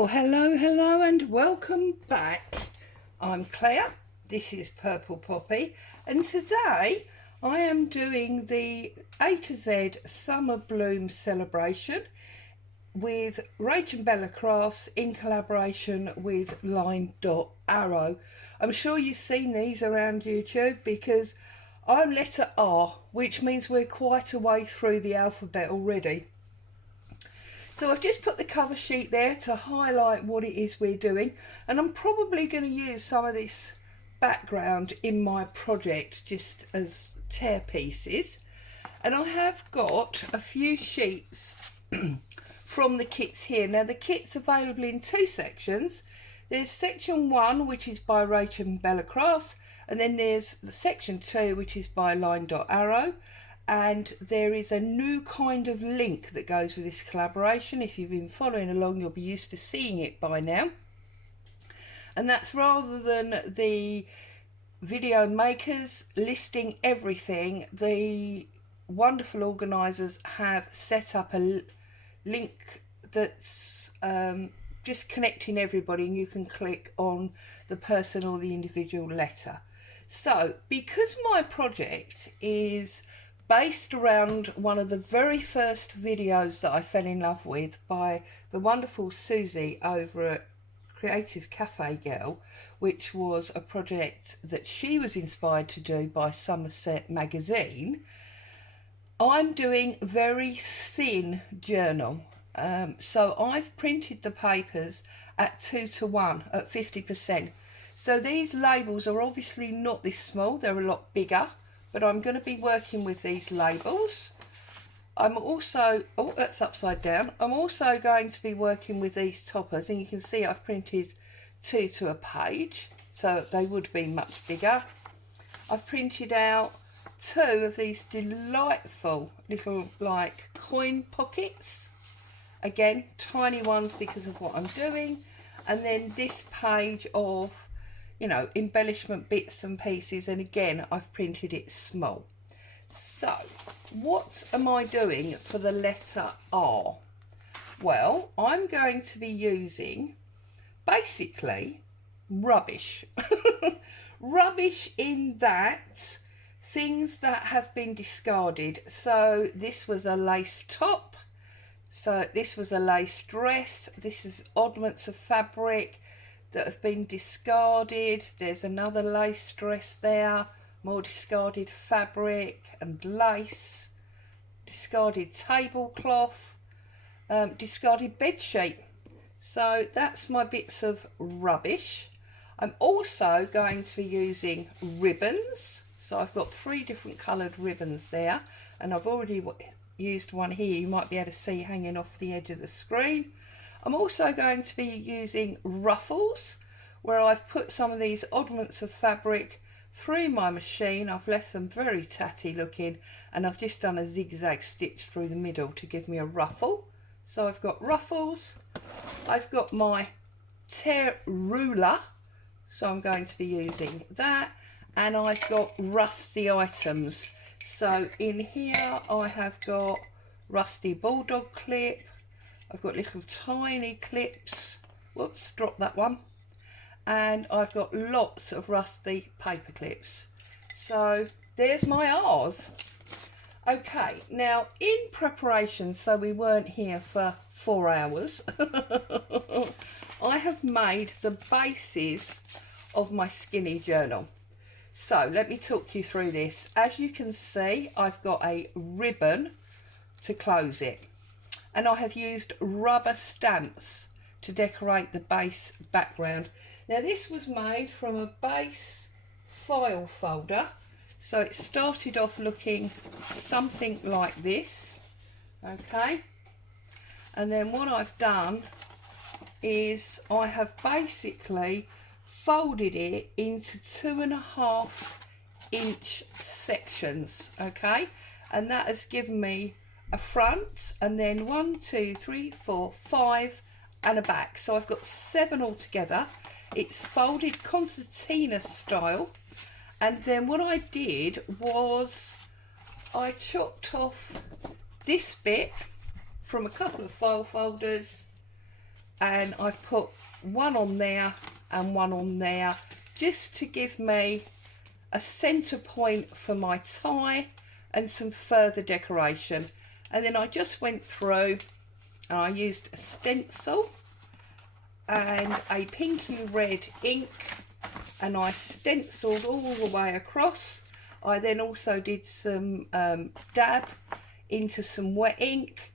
Well, hello and welcome back. I'm Claire, this is Purple Poppy, and today I am doing the A to Z Summer Bloom celebration with Rach and Bella Crafts in collaboration with linktr.ee. I'm sure you've seen these around YouTube because I'm letter R, which means we're quite a way through the alphabet already. So I've just put the cover sheet there to highlight what it is we're doing, and I'm probably going to use some of this background in my project just as tear pieces. And I have got a few sheets from the kits here. Now the kit's available in two sections. There's section 1, which is by Rach and Bella Crafts, and then there's the section 2, which is by linktr.ee. And there is a new kind of link that goes with this collaboration. If you've been following along, you'll be used to seeing it by now. And that's rather than the video makers listing everything, the wonderful organisers have set up a link that's just connecting everybody, and you can click on the person or the individual letter. So because my project is based around one of the very first videos that I fell in love with by the wonderful Suzie over at Creative Cafe Girl, which was a project that she was inspired to do by Somerset magazine, I'm doing very thin journal. So I've printed the papers at 2:1 at 50%. So these labels are obviously not this small, they're a lot bigger. But I'm going to be working with these labels. I'm also, oh, that's upside down. I'm also going to be working with these toppers, and you can see I've printed 2 to a page, so they would be much bigger. I've printed out 2 of these delightful little like coin pockets. Again, tiny ones because of what I'm doing. And then this page of, you know, embellishment bits and pieces, and again I've printed it small. So what am I doing for the letter R? Well, I'm going to be using basically rubbish. Rubbish in that things that have been discarded. So this was a lace top, so this was a lace dress, this is oddments of fabric that have been discarded. There's another lace dress there, more discarded fabric and lace, discarded tablecloth, discarded bedsheet. So that's my bits of rubbish. I'm also going to be using ribbons. So I've got 3 different coloured ribbons there, and I've already used one here. You might be able to see hanging off the edge of the screen. I'm also going to be using ruffles, where I've put some of these oddments of fabric through my machine. I've left them very tatty looking, and I've just done a zigzag stitch through the middle to give me a ruffle. So I've got ruffles. I've got my tear ruler, so I'm going to be using that, and I've got rusty items. So in here I have got rusty bulldog clip, I've got little tiny clips, whoops, dropped that one, and I've got lots of rusty paper clips. So there's my R's. Okay, now in preparation, so we weren't here for 4 hours, I have made the bases of my skinny journal. So let me talk you through this. As you can see, I've got a ribbon to close it, and I have used rubber stamps to decorate the base background. Now this was made from a base file folder, so it started off looking something like this, okay, and then what I've done is I have basically folded it into 2.5 inch sections, okay, and that has given me a front, and then 1, 2, 3, 4, 5 and a back. So I've got 7 altogether. It's folded concertina style, and then what I did was I chopped off this bit from a couple of file folders, and I've put one on there and one on there just to give me a centre point for my tie and some further decoration. And then I just went through and I used a stencil and a pinky red ink, and I stenciled all the way across. I then also did some dab into some wet ink.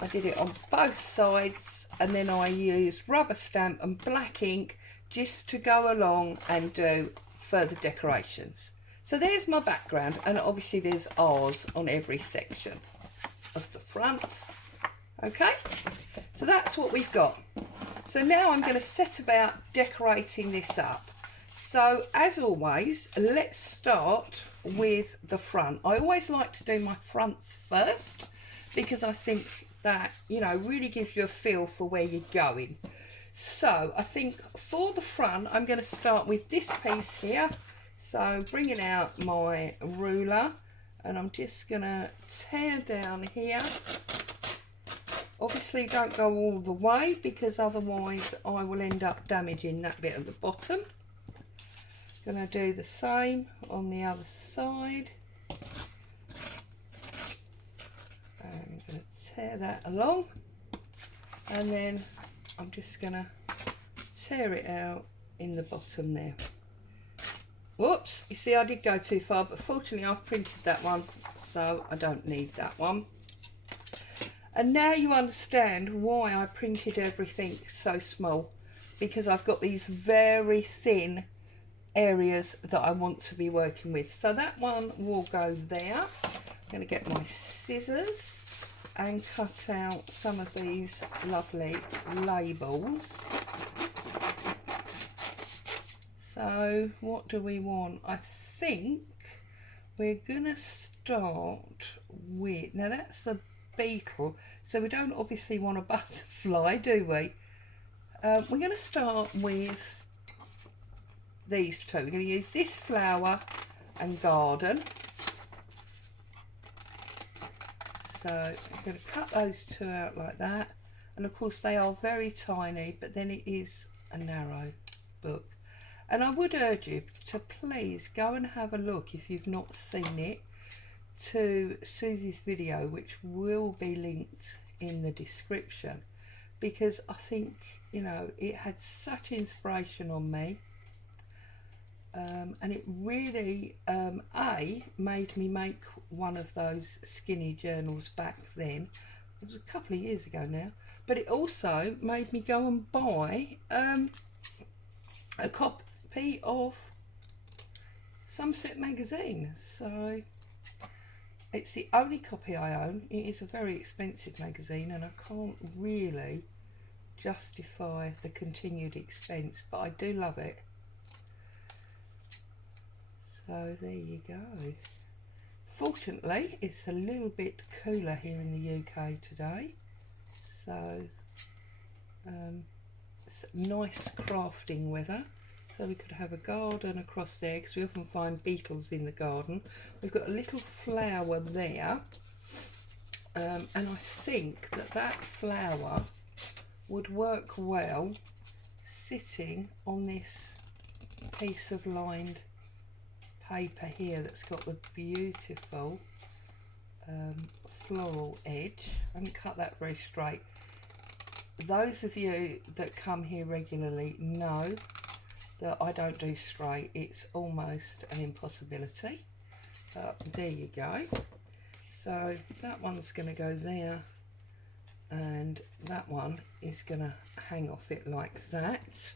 I did it on both sides, and then I used rubber stamp and black ink just to go along and do further decorations. So there's my background, and obviously there's R's on every section of the front. Okay, so that's what we've got. So now I'm going to set about decorating this up. So as always, let's start with the front. I always like to do my fronts first because I think that, you know, really gives you a feel for where you're going. So I think for the front, I'm going to start with this piece here. So bringing out my ruler, and I'm just going to tear down here. Obviously don't go all the way because otherwise I will end up damaging that bit at the bottom. Going to do the same on the other side. I'm going to tear that along, and then I'm just going to tear it out in the bottom there. Whoops, you see I did go too far, but fortunately I've printed that one, so I don't need that one. And now you understand why I printed everything so small, because I've got these very thin areas that I want to be working with. So that one will go there. I'm going to get my scissors and cut out some of these lovely labels. So what do we want? I think we're going to start with, now that's a beetle, so we don't obviously want a butterfly, do we? We're going to start with these two. We're going to use this flower and garden. So I'm going to cut those two out like that, and of course they are very tiny, but then it is a narrow book. And I would urge you to please go and have a look, if you've not seen it, to Suzie's video, which will be linked in the description, because I think, you know, it had such inspiration on me, and it really made me make one of those skinny journals back then. It was a couple of years ago now, but it also made me go and buy a copy of Sunset magazine. So it's the only copy I own. It is a very expensive magazine, and I can't really justify the continued expense, but I do love it. So there you go. Fortunately, it's a little bit cooler here in the UK today, so it's nice crafting weather. So we could have a garden across there, because we often find beetles in the garden. We've got a little flower there, and I think that that flower would work well sitting on this piece of lined paper here that's got the beautiful floral edge. I haven't cut that very straight. Those of you that come here regularly know that I don't do straight. It's almost an impossibility. But there you go. So that one's going to go there, and that one is going to hang off it like that.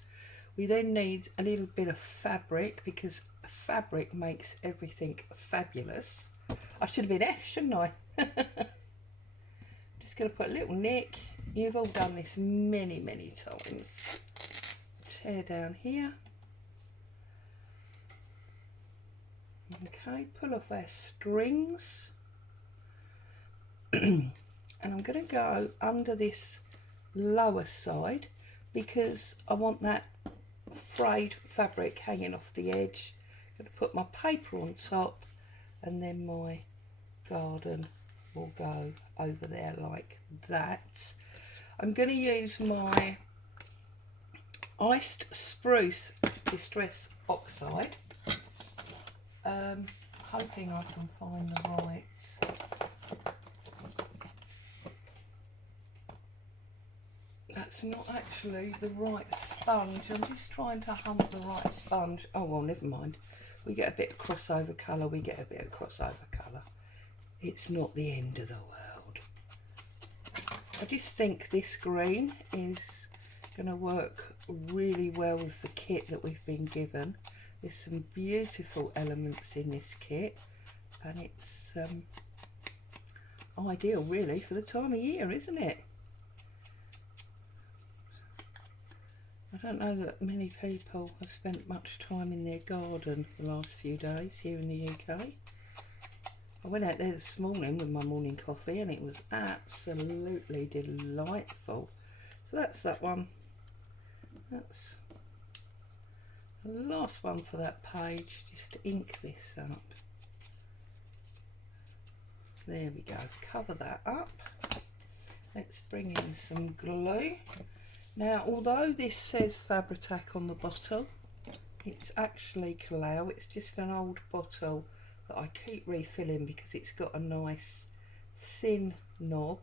We then need a little bit of fabric, because fabric makes everything fabulous. I should have been F, shouldn't I? Just going to put a little nick. You've all done this many, many times. Tear down here. Okay, pull off our strings. And I'm going to go under this lower side, because I want that frayed fabric hanging off the edge. I'm going to put my paper on top, and then my garden will go over there like that. I'm going to use my iced spruce distress oxide. Hoping I can find the right. That's not actually the right sponge. I'm just trying to hunt the right sponge. Oh well, never mind. We get a bit of crossover colour. We get a bit of crossover colour. It's not the end of the world. I just think this green is going to work really well with the kit that we've been given. There's some beautiful elements in this kit, and it's ideal really for the time of year, isn't it? I don't know that many people have spent much time in their garden the last few days here in the UK. I went out there this morning with my morning coffee and it was absolutely delightful. So that's that one. That's the last one for that page. Just to ink this up. There we go. Cover that up. Let's bring in some glue. Now, although this says Fabri-Tac on the bottle, it's actually Collab. It's just an old bottle that I keep refilling because it's got a nice thin knob.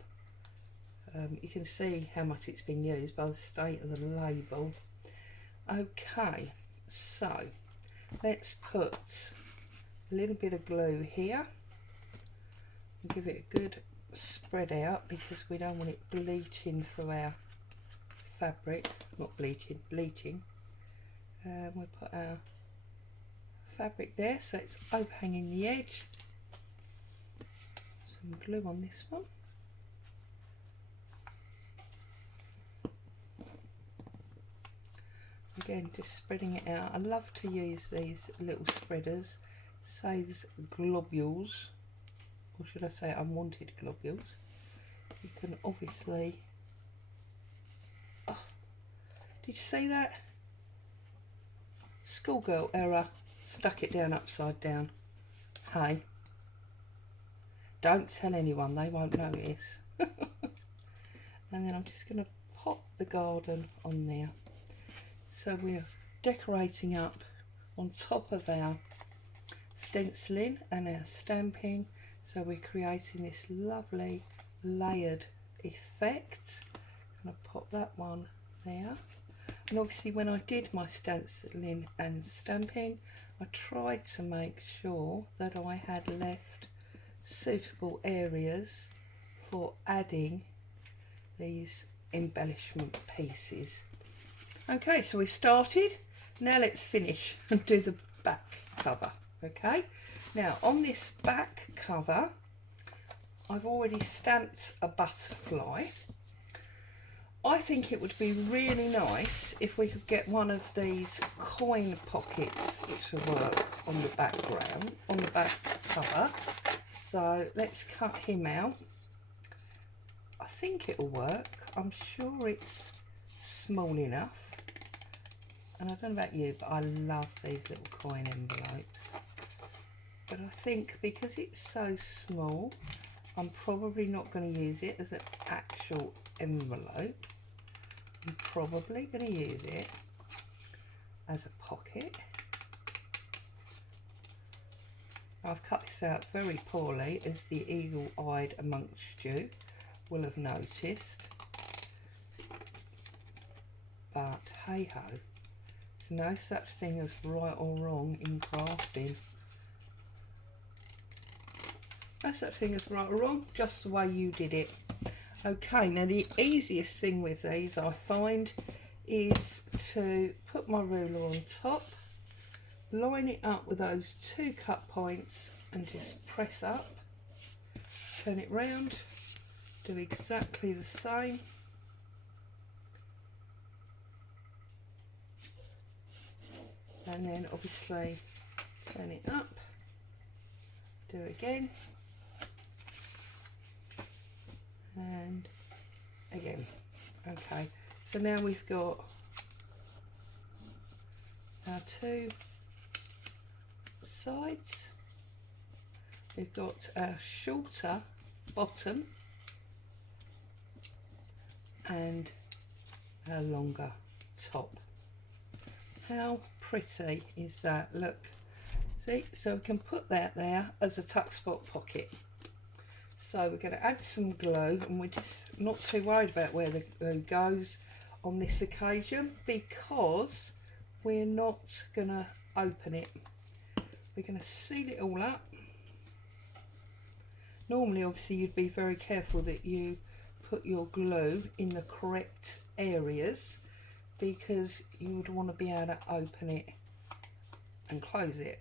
You can see how much it's been used by the state of the label. Okay, so let's put a little bit of glue here and give it a good spread out because we don't want it bleaching through our fabric. Not bleaching, bleaching. We'll put our fabric there so it's overhanging the edge. Some glue on this one. Again, just spreading it out. I love to use these little spreaders, saves globules, or should I say unwanted globules. You can obviously, oh, did you see that? Schoolgirl error, stuck it down upside down. Hey, don't tell anyone, they won't notice. And then I'm just going to pop the garden on there. So we're decorating up on top of our stenciling and our stamping. So we're creating this lovely layered effect. I'm going to pop that one there. And obviously when I did my stenciling and stamping, I tried to make sure that I had left suitable areas for adding these embellishment pieces. Okay, so we've started. Now let's finish and do the back cover. Okay, now on this back cover, I've already stamped a butterfly. I think it would be really nice if we could get one of these coin pockets to work on the background, on the back cover. So let's cut him out. I think it'll work. I'm sure it's small enough. And I don't know about you, but I love these little coin envelopes. But I think because it's so small, I'm probably not going to use it as an actual envelope. I'm probably going to use it as a pocket. I've cut this out very poorly, as the eagle-eyed amongst you will have noticed. But hey-ho. There's no such thing as right or wrong in crafting. No such thing as right or wrong, just the way you did it. Okay, now the easiest thing with these I find is to put my ruler on top, line it up with those 2 cut points and just press up, turn it round, do exactly the same. And then obviously turn it up, do it again, and again. Okay, so now we've got our 2 sides. We've got our shorter bottom and our longer top. How pretty is that? Look, see, so we can put that there as a tuck spot pocket. So we're going to add some glue, and we're just not too worried about where the glue goes on this occasion because we're not going to open it. We're going to seal it all up. Normally, obviously, you'd be very careful that you put your glue in the correct areas because you would want to be able to open it and close it.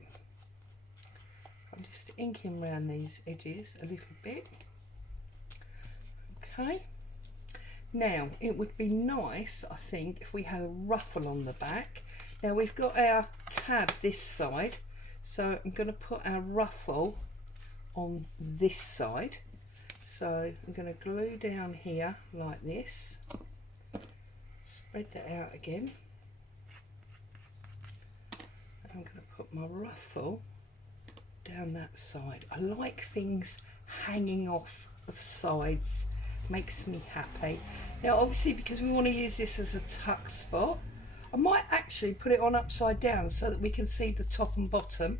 I'm just inking around these edges a little bit. Okay, now it would be nice, I think, if we had a ruffle on the back. Now we've got our tab this side, so I'm going to put our ruffle on this side. So I'm going to glue down here like this, spread that out again. I'm going to put my ruffle down that side. I like things hanging off of sides, makes me happy. Now obviously, because we want to use this as a tuck spot, I might actually put it on upside down so that we can see the top and bottom.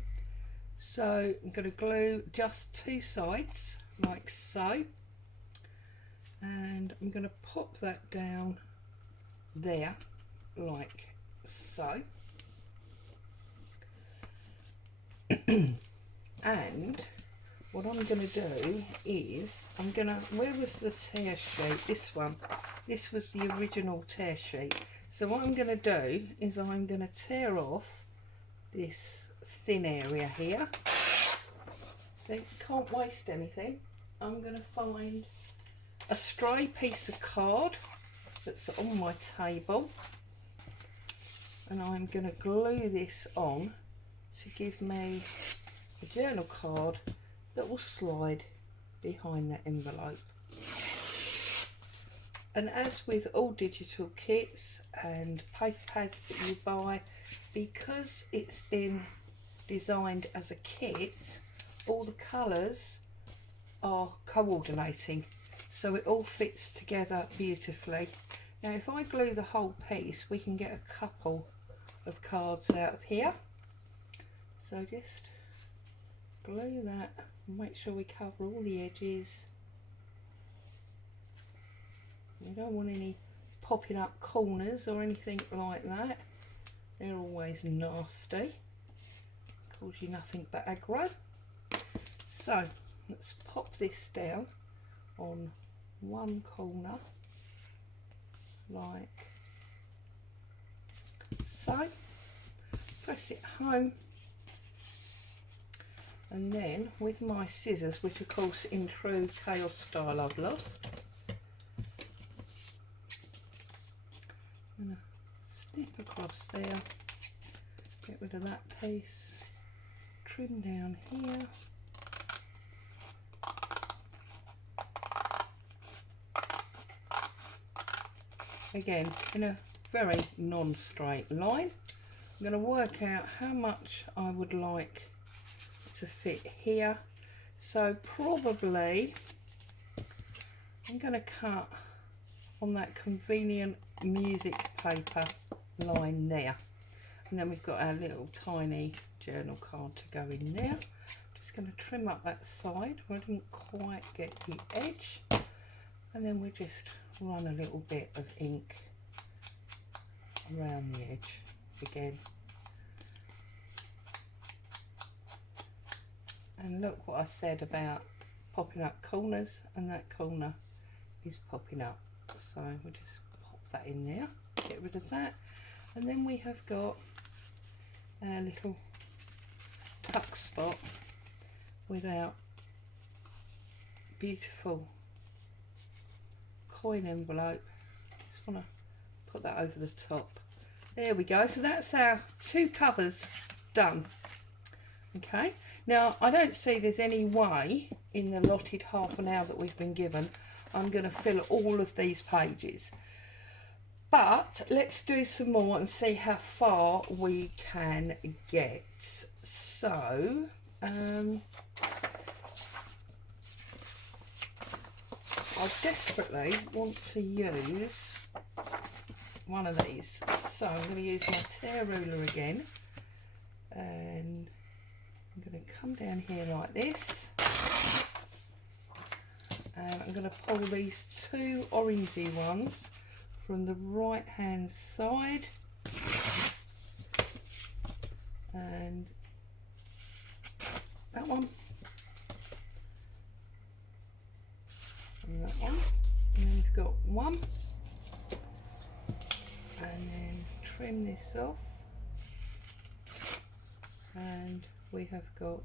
So I'm going to glue just two sides like so, and I'm going to pop that down there like so. And what I'm going to do is where was the tear sheet? This one. This was the original tear sheet. So what I'm going to do is I'm going to tear off this thin area here. See, can't waste anything. I'm going to find a stray piece of card that's on my table, and I'm going to glue this on to give me a journal card that will slide behind that envelope. And as with all digital kits and paper pads that you buy, because it's been designed as a kit, all the colours are coordinating, so it all fits together beautifully. Now if I glue the whole piece, we can get a couple of cards out of here. So just glue that and make sure we cover all the edges. We don't want any popping up corners or anything like that. They're always nasty, cause you nothing but aggro. So let's pop this down on one corner like so. Press it home, and then with my scissors, which of course in true chaos style I've lost, I'm going to snip across there, get rid of that piece, trim down here, again in a very non-straight line. I'm going to work out how much I would like to fit here. So probably I'm going to cut on that convenient music paper line there. And then we've got our little tiny journal card to go in there. Just going to trim up that side where I didn't quite get the edge. And then we just run a little bit of ink around the edge again. And look what I said about popping up corners, and that corner is popping up. So we'll just pop that in there, get rid of that. And then we have got our little tuck spot with our beautiful coin envelope. Just want to put that over the top. There we go. So that's our two covers done. Okay, now I don't see there's any way in the allotted half an hour that we've been given I'm going to fill all of these pages, but let's do some more and see how far we can get. So I I desperately want to use one of these, so I'm going to use my tear ruler again, and I'm going to come down here like this, and I'm going to pull these two orangey ones from the right hand side, and that one and that one, and then we've got one, and then trim this off, and we have got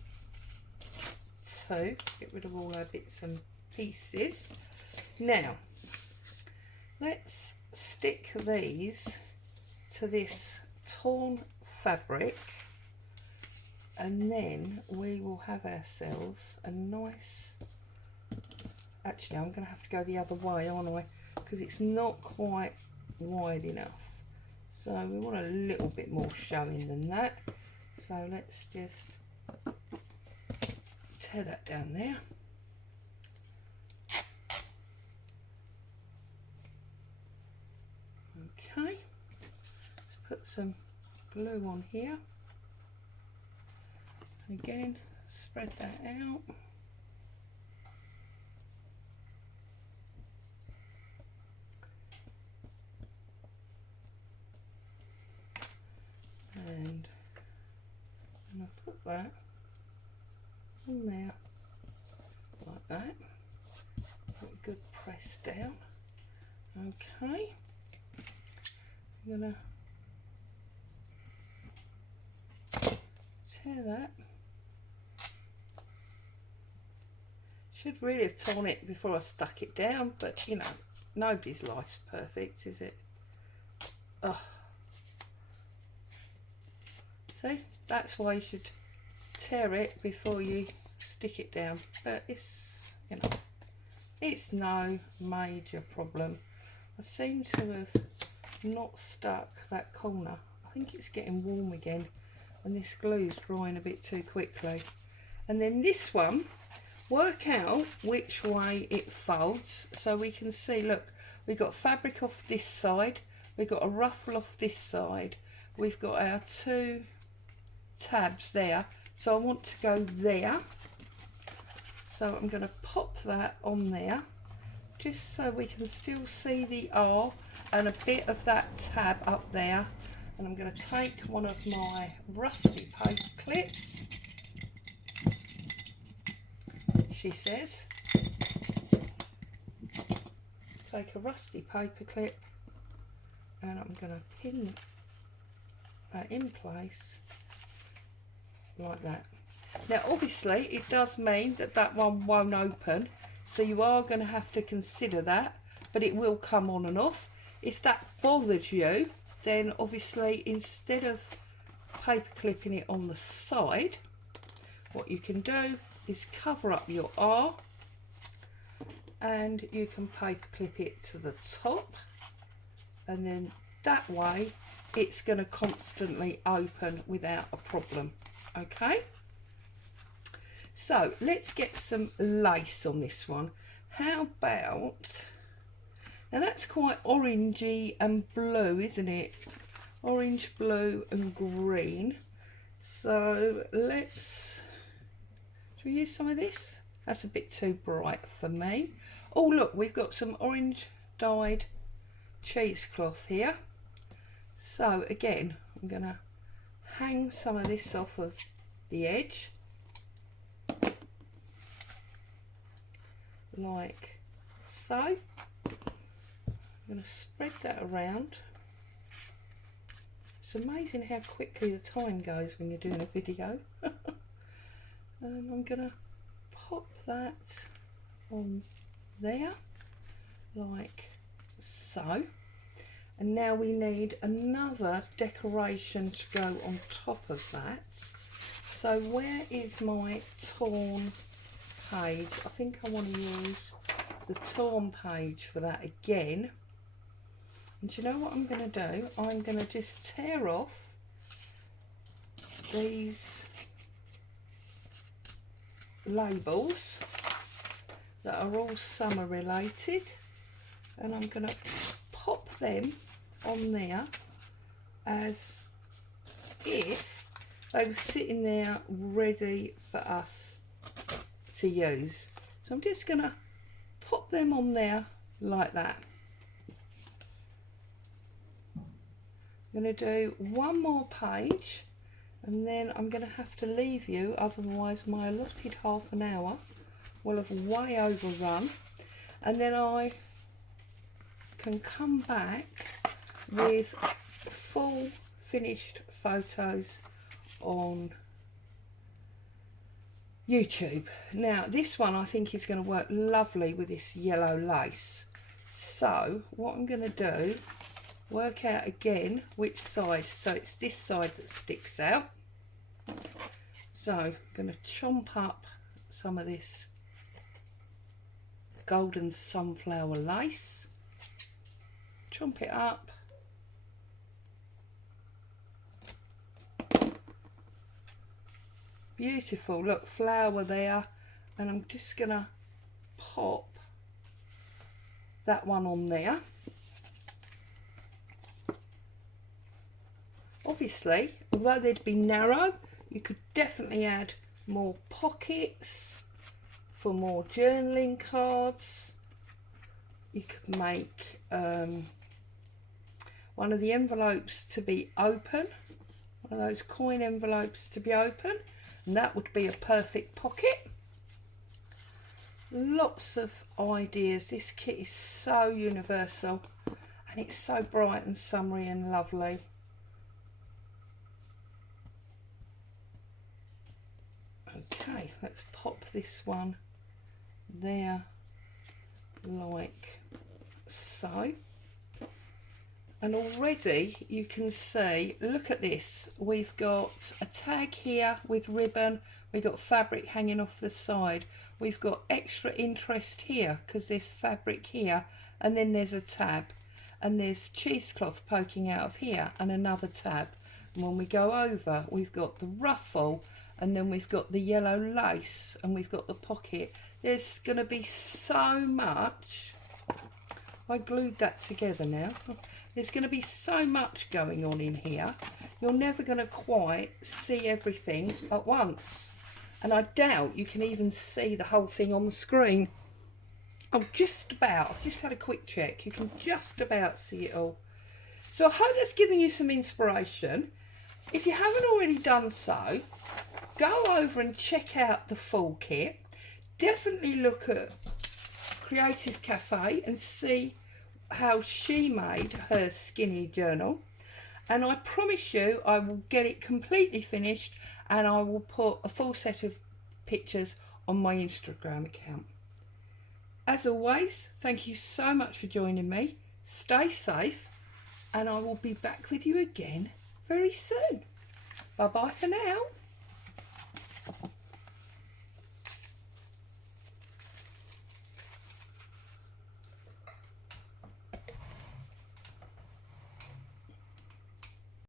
two. Get rid of all our bits and pieces. Now let's stick these to this torn fabric, and then we will have ourselves a nice, actually I'm going to have to go the other way, aren't I, because it's not quite wide enough, so we want a little bit more showing than that. So let's just tear that down there. Okay, let's put some glue on here. Again, spread that out. And I'm going to put that on there like that. Put a good press down. Okay. I'm going to tear that. Should really have torn it before I stuck it down, but you know, nobody's life's perfect, is it? Oh. See, that's why you should tear it before you stick it down. But it's, you know, it's no major problem. I seem to have not stuck that corner. I think it's getting warm again, and this glue's drying a bit too quickly. And then this one, work out which way it folds so we can see. Look, we've got fabric off this side, we've got a ruffle off this side, we've got our two tabs there, so I want to go there, so I'm going to pop that on there just so we can still see the R and a bit of that tab up there. And I'm going to take one of my rusty paper clips, she says, take a rusty paper clip, and I'm going to pin that in place like that. Now obviously it does mean that that one won't open, so you are going to have to consider that, but it will come on and off. If that bothers you, then obviously instead of paper clipping it on the side, what you can do is cover up your R, and you can paper clip it to the top, and then that way it's going to constantly open without a problem. Okay, so let's get some lace on this one. How about, now that's quite orangey and blue, isn't it? Orange, blue and green. So let's, should we use some of this? That's a bit too bright for me. Oh look, we've got some orange dyed cheesecloth here. So again, I'm going to hang some of this off of the edge like so. I'm going to spread that around. It's amazing how quickly the time goes when you're doing a video. And I'm going to pop that on there like so. And now we need another decoration to go on top of that. So where is my torn page? I think I want to use the torn page for that again. And do you know what I'm going to do? I'm going to just tear off these labels that are all summer related, and I'm going to pop them on there as if they were sitting there ready for us to use. So I'm just going to pop them on there like that. I'm going to do one more page, and then I'm going to have to leave you, otherwise my allotted half an hour will have way overrun, and then I can come back with full finished photos on YouTube. Now this one I think is going to work lovely with this yellow lace. So what I'm going to do, work out again which side, so it's this side that sticks out. So I'm going to chomp up some of this golden sunflower lace, chomp it up, beautiful, look, flower there, and I'm just gonna pop that one on there. Obviously, although they'd be narrow, you could definitely add more pockets for more journaling cards. You could make one of the envelopes to be open, one of those coin envelopes to be open, and that would be a perfect pocket. Lots of ideas. This kit is so universal, and it's so bright and summery and lovely. Okay, let's pop this one there like so. And already you can see, look at this, we've got a tag here with ribbon, we've got fabric hanging off the side, we've got extra interest here because there's fabric here, and then there's a tab, and there's cheesecloth poking out of here and another tab. And when we go over, we've got the ruffle, and then we've got the yellow lace, and we've got the pocket. There's going to be so much. I glued that together now. There's going to be so much going on in here. You're never going to quite see everything at once. And I doubt you can even see the whole thing on the screen. Oh, just about. I've just had a quick check. You can just about see it all. So I hope that's given you some inspiration. If you haven't already done so, go over and check out the full kit. Definitely look at Creative Cafe and see how she made her skinny journal, and I promise you I will get it completely finished, and I will put a full set of pictures on my Instagram account. As always, thank you so much for joining me. Stay safe, and I will be back with you again very soon. Bye bye for now.